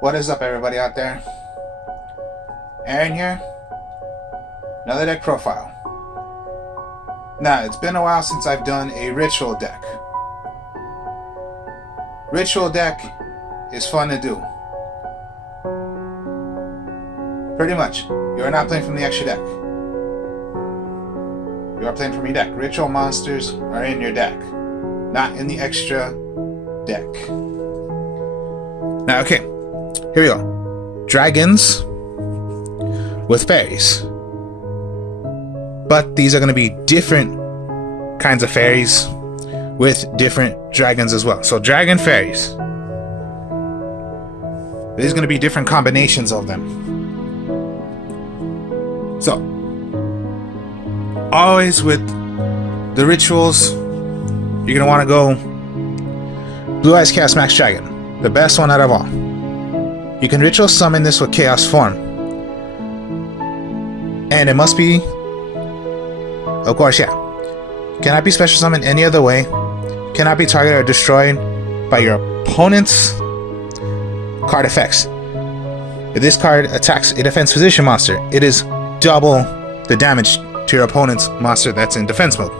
What is up, everybody out there? Aaron here. Another deck profile. Now, it's been a while since I've done a ritual deck. Ritual deck is fun to do. Pretty much. You are not playing from the extra deck. You are playing from your deck. Ritual monsters are in your deck, not in the extra deck. Now, okay. Here we go. Dragons with fairies. But these are going to be different kinds of fairies with different dragons as well. So dragon fairies. There's going to be different combinations of them. So, always with the rituals, you're going to want to go Blue Eyes Chaos Max Dragon. The best one out of all. You can ritual summon this with chaos form. And it must be, of course, yeah. Cannot be special summoned any other way. Cannot be targeted or destroyed by your opponent's card effects. If this card attacks a defense position monster, it is double the damage to your opponent's monster that's in defense mode.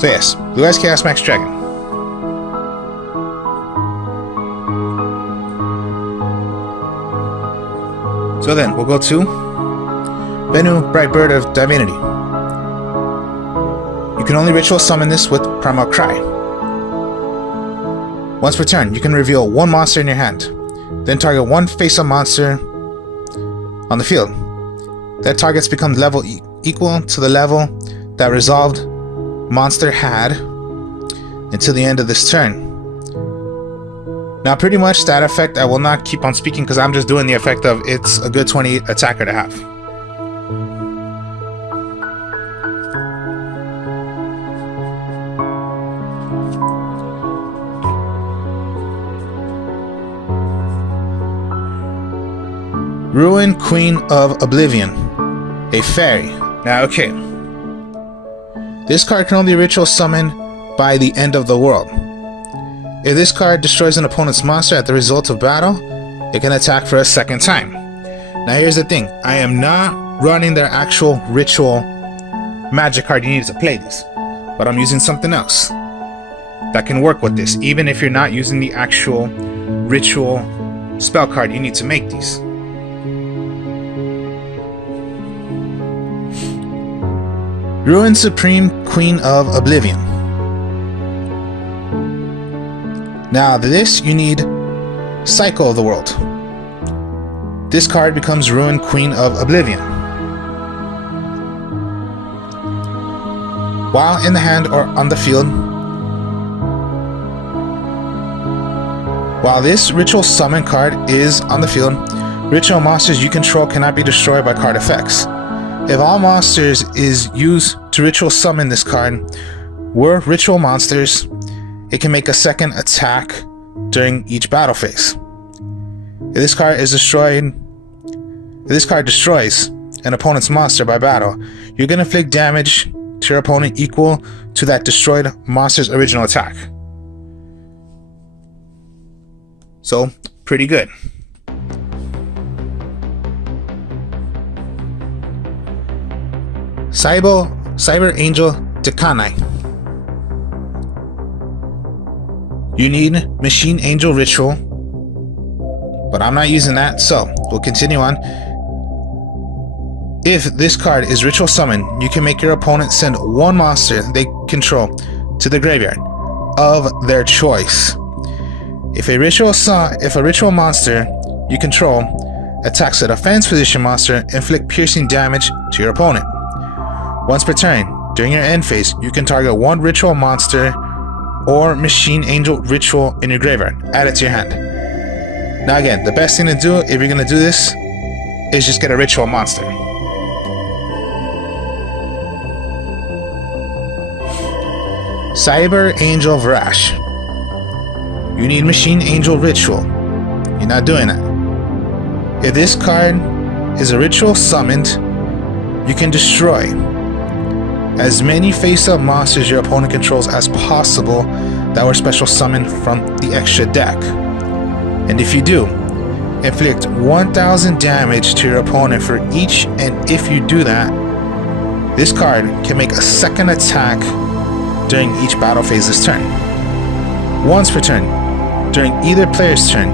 So yes, Blue Eyes Chaos Max Dragon. So then, we'll go to Venu, Bright Bird of Divinity. You can only ritual summon this with Primal Cry. Once per turn, you can reveal one monster in your hand. Then target one face-up monster on the field. That targets become level equal to the level that resolved monster had until the end of this turn. Now, pretty much that effect I will not keep on speaking because I'm just doing the effect of it's a good 20 attacker to have. Ruin Queen of Oblivion, a fairy. Now, okay. This card can only ritual summon by the end of the world. If this card destroys an opponent's monster at the result of battle, it can attack for a second time. Now here's the thing, I am not running their actual ritual magic card you need to play this, but I'm using something else that can work with this, even if you're not using the actual ritual spell card you need to make these. Ruin Supreme Queen of Oblivion. Now, this you need Cycle of the World. This card becomes Ruin Queen of Oblivion. While in the hand or on the field, while this ritual summon card is on the field, ritual monsters you control cannot be destroyed by card effects. If all monsters is used to ritual summon this card were ritual monsters, it can make a second attack during each battle phase. If this card destroys an opponent's monster by battle, you're going to inflict damage to your opponent equal to that destroyed monster's original attack. So, pretty good. Cyber Angel Dekanai. You need Machine Angel Ritual, but I'm not using that, so we'll continue on. If this card is Ritual Summon, you can make your opponent send one monster they control to the graveyard of their choice. If a ritual monster you control attacks a defense position monster, inflict piercing damage to your opponent. Once per turn, during your end phase, you can target one ritual monster or Machine Angel Ritual in your graveyard. Add it to your hand. Now again, the best thing to do if you're going to do this is just get a ritual monster. Cyber Angel Varash. You need Machine Angel Ritual. You're not doing that. If this card is a ritual summoned, you can destroy as many face-up monsters your opponent controls as possible that were special summoned from the extra deck. And if you do, inflict 1000 damage to your opponent for each, and if you do that, this card can make a second attack during each battle phase's turn. Once per turn, during either player's turn,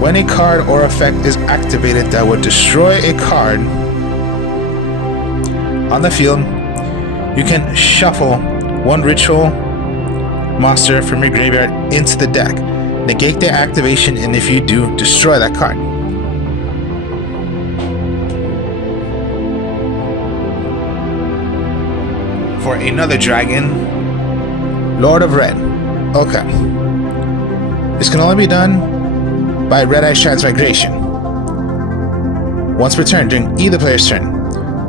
when a card or effect is activated that would destroy a card on the field, you can shuffle one ritual monster from your graveyard into the deck. Negate their activation, and if you do, destroy that card. For another dragon, Lord of Red. Okay. This can only be done by Red Eyes Transmigration. Once per turn during either player's turn.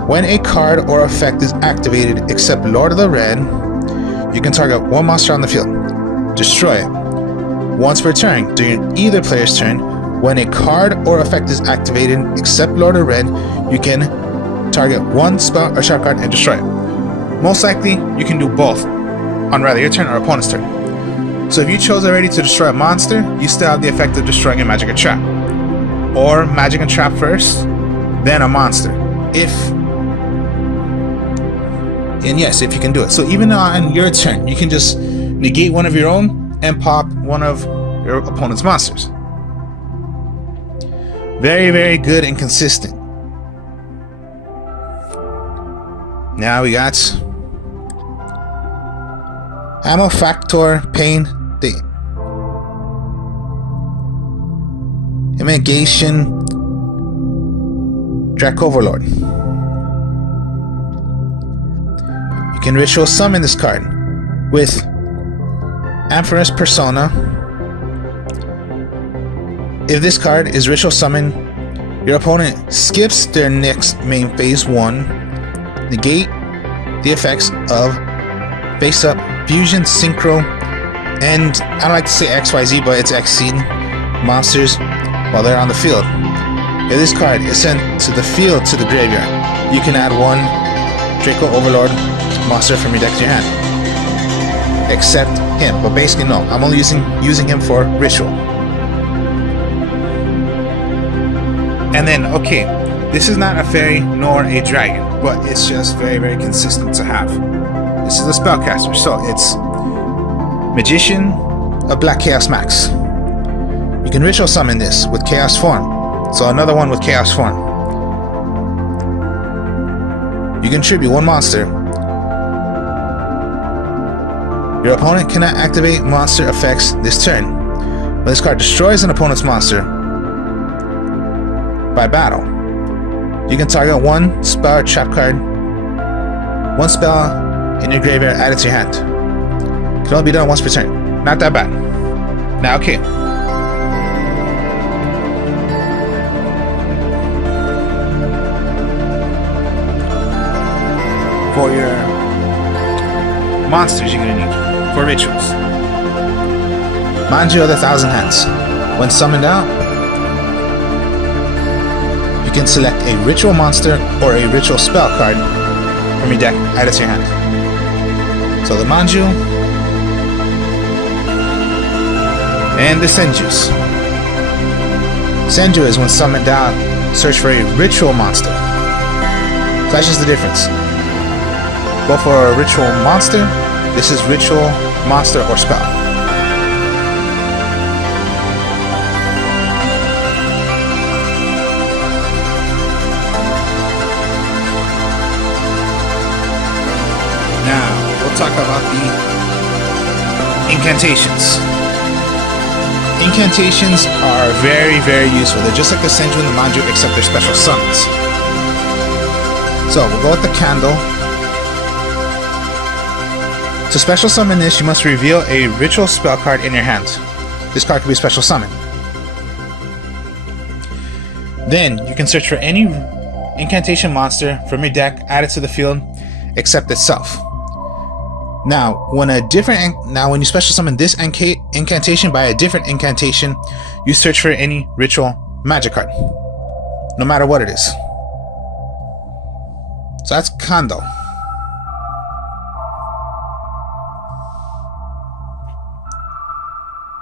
When a card or effect is activated except Lord of the Red, you can target one monster on the field. Destroy it. Once per turn during either player's turn, when a card or effect is activated except Lord of Red, you can target one spell or sharp card and destroy it. Most likely, you can do both on either your turn or opponent's turn. So if you chose already to destroy a monster, you still have the effect of destroying a magic and trap. Or magic and trap first, then a monster. And yes, if you can do it. So even on your turn, you can just negate one of your own and pop one of your opponent's monsters. Very, very good and consistent. Now we got Ammo Factor Pain, the Imagation Dracoverlord. You can ritual summon this card with Ampharos Persona. If this card is ritual summoned, your opponent skips their next main phase 1, negate the effects of face up, fusion, synchro, and I don't like to say XYZ, but it's Xseed monsters while they're on the field. If this card is sent to the field to the graveyard, you can add one Draco Overlord monster from your deck to your hand. Except him, but basically no, I'm only using him for ritual. And then, okay, this is not a fairy nor a dragon, but it's just very, very consistent to have. This is a spellcaster, so it's Magician of Black Chaos Max. You can ritual summon this with Chaos Form, so another one with Chaos Form. You can tribute one monster. Your opponent cannot activate monster effects this turn. When this card destroys an opponent's monster by battle, you can target one spell or trap card, one spell in your graveyard added to your hand. It can only be done once per turn. Not that bad. Now, okay. For your monsters, you're gonna need for rituals. Manji of the Thousand Hands. When summoned out, you can select a ritual monster or a ritual spell card from your deck, add it to your hand. So the Manju and the Senjus. Senju is when summoned out, search for a ritual monster. So that's just the difference. Go for a ritual monster. This is ritual, monster, or spell. Now, we'll talk about the incantations. Incantations are very, very useful. They're just like the Senju and the Manju, except they're special summons. So, we'll go with the Candle. To special summon this, you must reveal a ritual spell card in your hand. This card can be special summoned. Then, you can search for any incantation monster from your deck, add it to the field, except itself. Now, when you special summon this incantation by a different incantation, you search for any ritual magic card, no matter what it is. So that's Kando.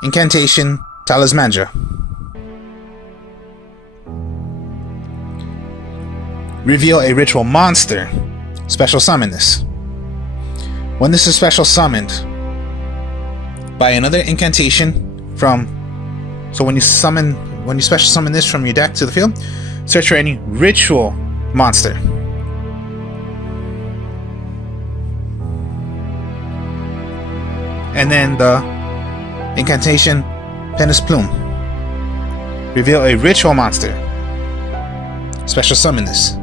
Incantation Talismandra. Reveal a ritual monster. Special summon this. When this is special summoned by another incantation from, so when you special summon this from your deck to the field, search for any ritual monster. And then the incantation Penis Plume. Reveal a ritual monster. Special summon this.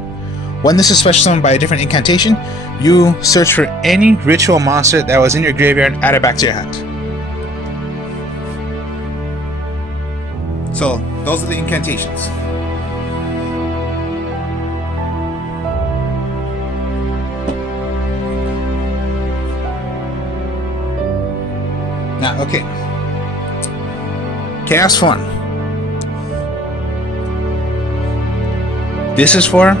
When this is special summoned by a different incantation, you search for any ritual monster that was in your graveyard, add it back to your hand. So, those are the incantations. Now, okay. Chaos Form. This is for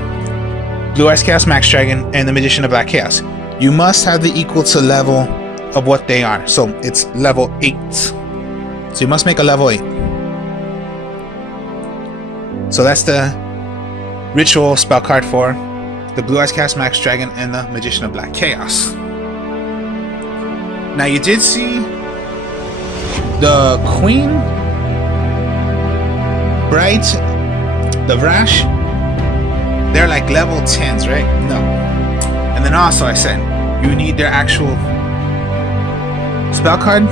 Blue Eyes Chaos Max Dragon and the Magician of Black Chaos. You must have the equal to level of what they are. So it's level 8. So you must make a level 8. So that's the ritual spell card for the Blue Eyes Chaos Max Dragon and the Magician of Black Chaos. Now you did see the Queen, Bright, the Vrash. They're like level 10s, right? No. And then also I said, you need their actual spell card?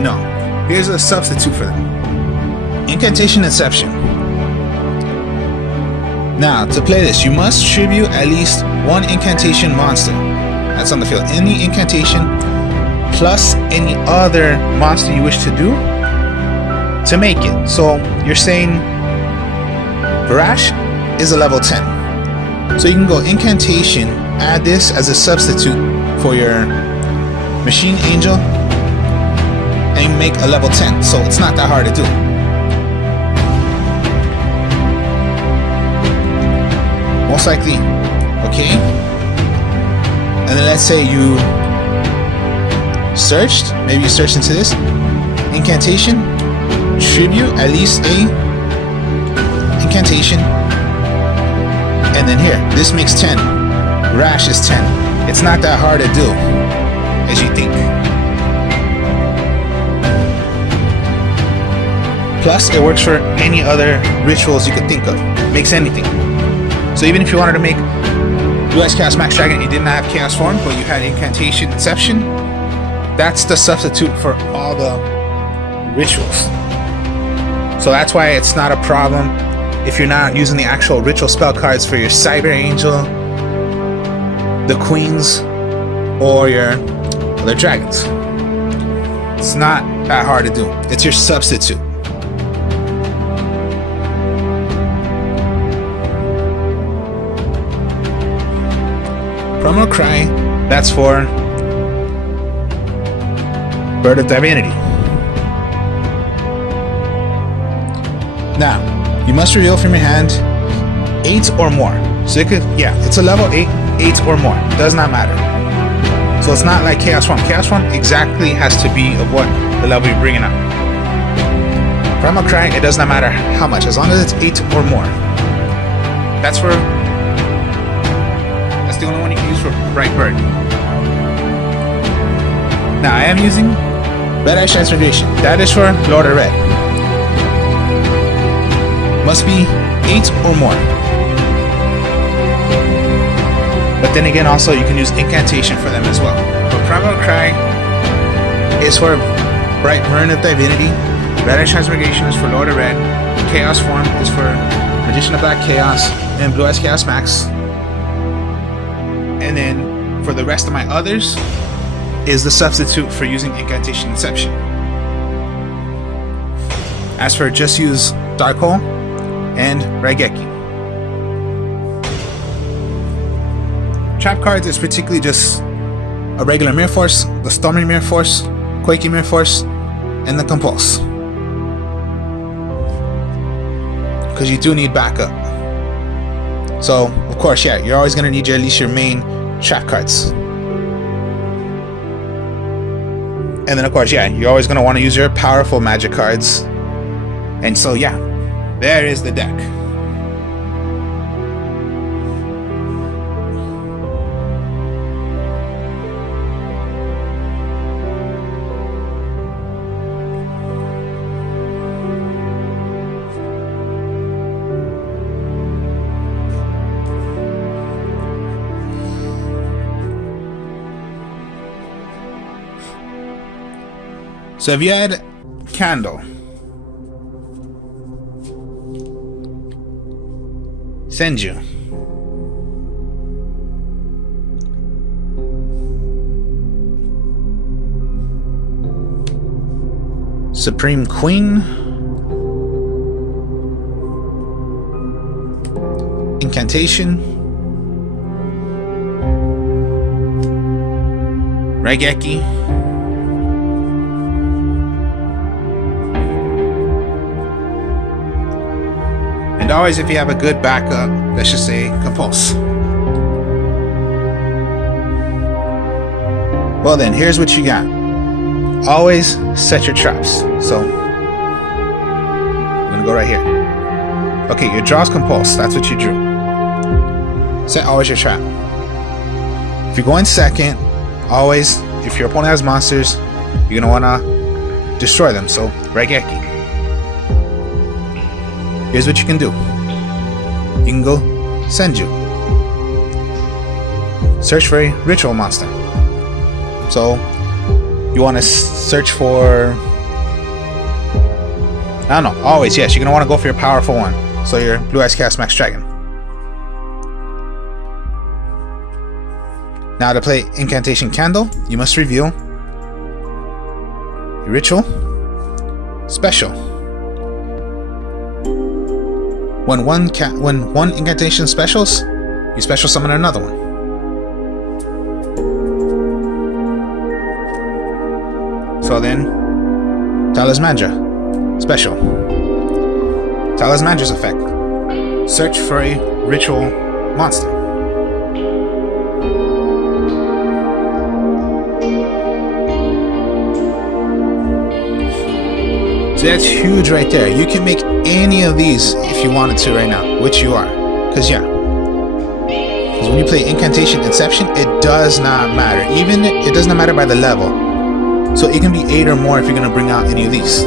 No. Here's a substitute for them. Incantation Inception. Now, to play this, you must tribute at least one incantation monster that's on the field. Any incantation plus any other monster you wish to do to make it. So you're saying Varash is a level 10. So you can go incantation, add this as a substitute for your Machine Angel, and make a level 10. So it's not that hard to do. Most likely, okay? And then let's say you searched, maybe you searched into this incantation, tribute at least a incantation, and then here, this makes 10. Rash is 10. It's not that hard to do as you think. Plus, it works for any other rituals you could think of. Makes anything. So even if you wanted to make Blue Eyes Chaos Max Dragon, you didn't have Chaos Form, but you had Incantation Inception, that's the substitute for all the rituals. So that's why it's not a problem if you're not using the actual ritual spell cards for your Cyber Angel, the Queens, or your other dragons. It's not that hard to do. It's your substitute. Promo Cry, that's for Bird of Divinity. Now, you must reveal from your hand 8 or more. So it could, yeah, it's a level 8 or more. Does not matter. So it's not like Chaos Form. Chaos Form exactly has to be of what the level you're bringing up. Primal Cry, it does not matter how much, as long as it's 8 or more. That's the only one you can use for Bright Bird. Now I am using Red Eyes Transformation. That is for Lord of Red. Must be 8 or more. But then again, also you can use Incantation for them as well. But Primal Cry is for Bright Burn of Divinity. Red Eyes Transformation is for Lord of Red. Chaos Form is for Magician of Black Chaos and Blue Eyes Chaos Max. And then for the rest of my others is the substitute for using Incantation Inception. As for just use Dark Hole and Raigeki. Trap cards is particularly just a regular Mirror Force, the Storming Mirror Force, Quaking Mirror Force, and the Compulse. Because you do need backup. So, of course, yeah, you're always going to need at least your main trap cards. And then of course, yeah, you're always gonna want to use your powerful magic cards. And so yeah, there is the deck. So if you had Candle, Senju, Supreme Queen, Incantation, Raigeki, and always, if you have a good backup, let's just say Compulse. Well then, here's what you got. Always set your traps. So I'm gonna go right here. Okay, your draw's Compulse. That's what you drew. Set always your trap. If you go in second, always, if your opponent has monsters, you're gonna wanna destroy them. So Raigeki. Here's what you can do. You can go Senju. Search for a ritual monster. So you want to search for, I don't know, always, yes, you're going to want to go for your powerful one. So your Blue Eyes Chaos Max Dragon. Now to play Incantation Candle, you must reveal a ritual special. When one incantation specials, you special summon another one. So then, Talismandra, special. Talismandra's effect. Search for a ritual monster. So that's huge right there. You can make any of these if you wanted to right now, which you are. Because yeah. Because when you play Incantation Inception, it does not matter. Even it does not matter by the level. So it can be 8 or more if you're going to bring out any of these.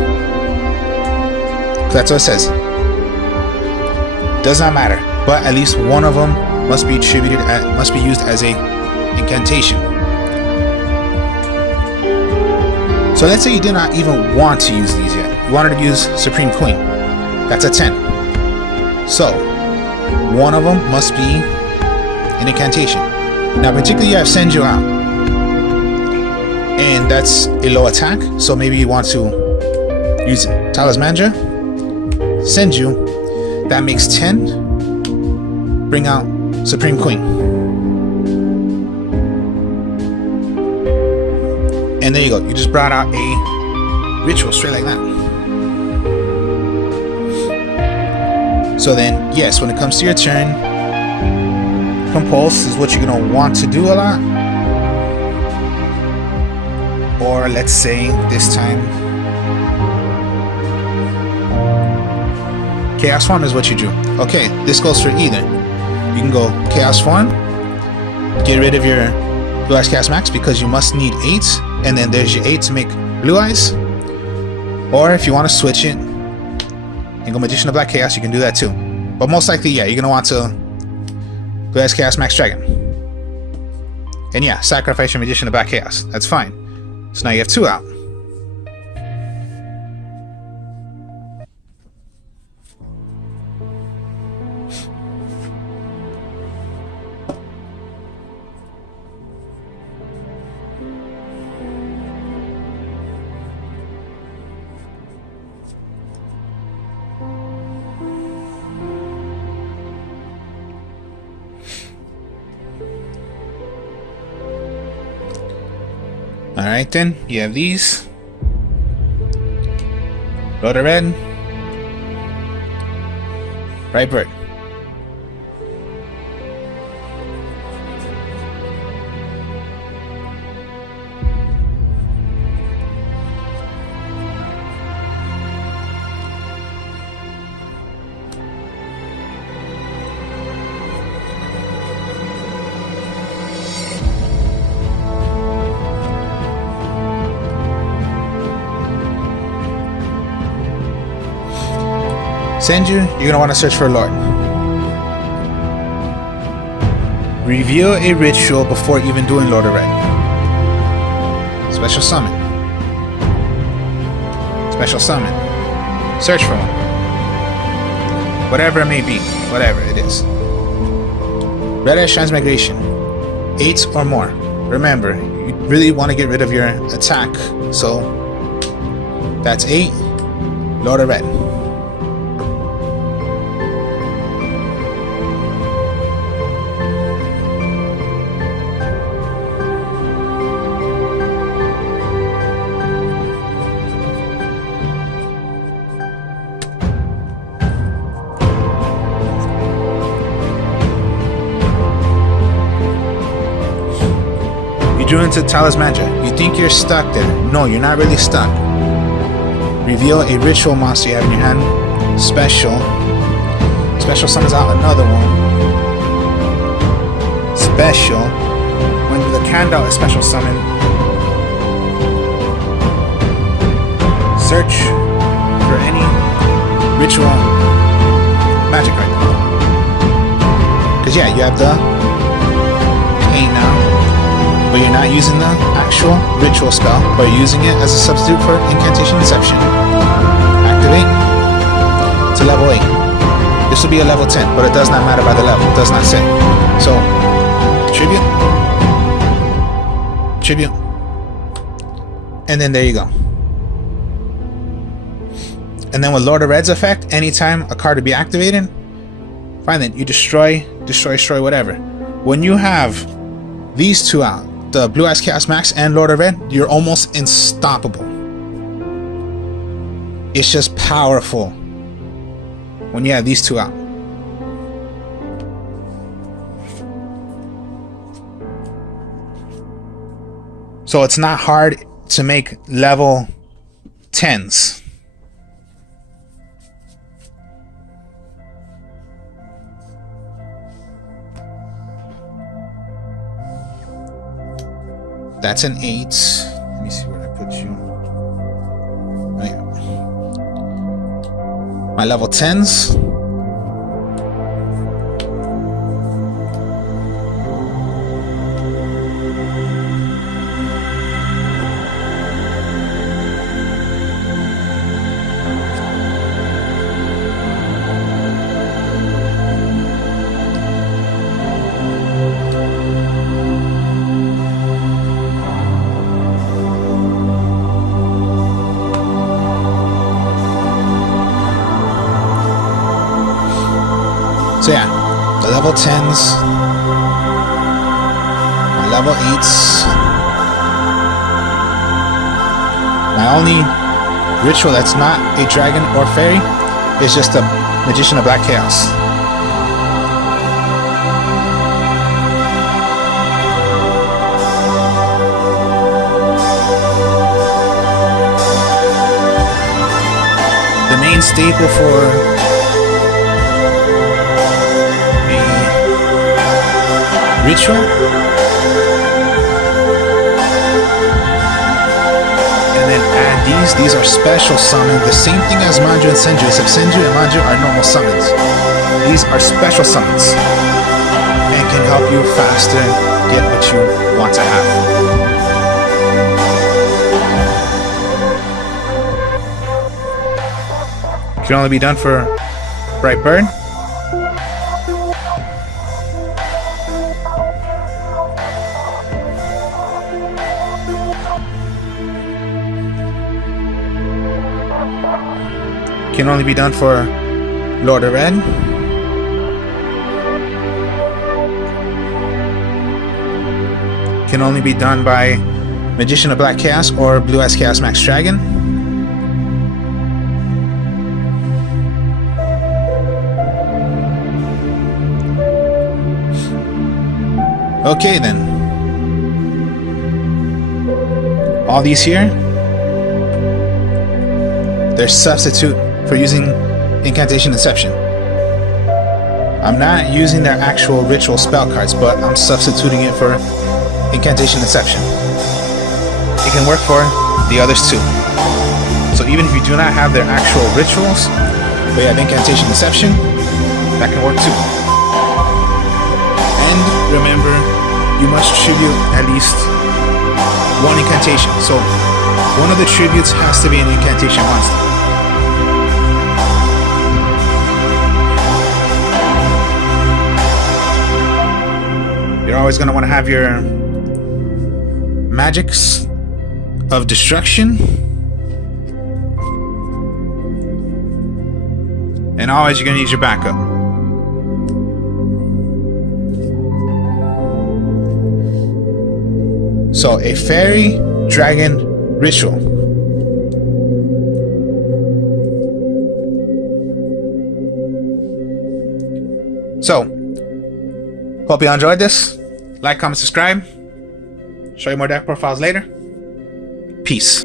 That's what it says. Does not matter. But at least one of them must be must be used as a incantation. So let's say you did not even want to use these yet. You wanted to use Supreme Queen. That's a 10. So, one of them must be an incantation. Now, particularly you have Senju out. And that's a low attack. So maybe you want to use Talismandra, Senju. That makes 10. Bring out Supreme Queen. And there you go. You just brought out a ritual straight like that. So then, yes, when it comes to your turn, Compulse is what you're going to want to do a lot. Or let's say this time, Chaos Form is what you drew. Okay, this goes for either. You can go Chaos Form, get rid of your Blue Eyes Chaos Max because you must need 8. And then there's your 8 to make Blue Eyes. Or if you want to switch it and go Magician of Black Chaos, you can do that too. But most likely, yeah, you're going to want to Blue Eyes Chaos Max Dragon. And yeah, sacrifice your Magician of Black Chaos. That's fine. So now you have 2 out. Alright then, you have these. Rhoda Red. Brightbird. Senju, you're gonna want to search for Lord. Reveal a ritual before even doing Lord of Red. Special summon. Special summon. Search for one. Whatever it may be. Whatever it is. Red Ash Transmigration. 8 or more. Remember, you really want to get rid of your attack. So, that's 8. Lord of Red. Drew into Talismandra. You think you're stuck there. No, you're not really stuck. Reveal a ritual monster you have in your hand. Special. Special summons out another one. Special. When the Kandao is special summon, search for any ritual magic right now. Because yeah, you have the pain now. But you're not using the actual ritual spell, but you're using it as a substitute for Incantation Deception. Activate to level 8. This will be a level 10, but it does not matter by the level. It does not say. So, tribute, tribute, and then there you go. And then with Lord of Red's effect, anytime a card to be activated, fine then, you destroy, whatever. When you have these two out, the Blue Eyes Chaos Max and Lord of Red, you're almost unstoppable. It's just powerful when you have these two out. So it's not hard to make level 10s. That's an 8. Let me see where I put you. Oh, yeah. My level 10s. So yeah, the level 10s, my level 8s, my only ritual that's not a dragon or fairy is just a Magician of Black Chaos. The main staple for ritual, and then add these are special summons, the same thing as Manju and Senju, except Senju and Manju are normal summons. These are special summons and can help you faster get what you want to have. Can only be done for Bright Bird. Can only be done for Lord of Red. Can only be done by Magician of Black Chaos or Blue Eyes Chaos Max Dragon. Okay then. All these here, they're substitute for using Incantation Deception. I'm not using their actual ritual spell cards, but I'm substituting it for Incantation Deception. It can work for the others too. So even if you do not have their actual rituals, But yeah, the incantation Deception, that can work too. And remember, you must tribute at least one incantation. So one of the tributes has to be an incantation monster. You're always going to want to have your magics of destruction. And always you're going to need your backup. So, a fairy dragon ritual. So, hope you enjoyed this. Like, comment, subscribe. Show you more deck profiles later. Peace.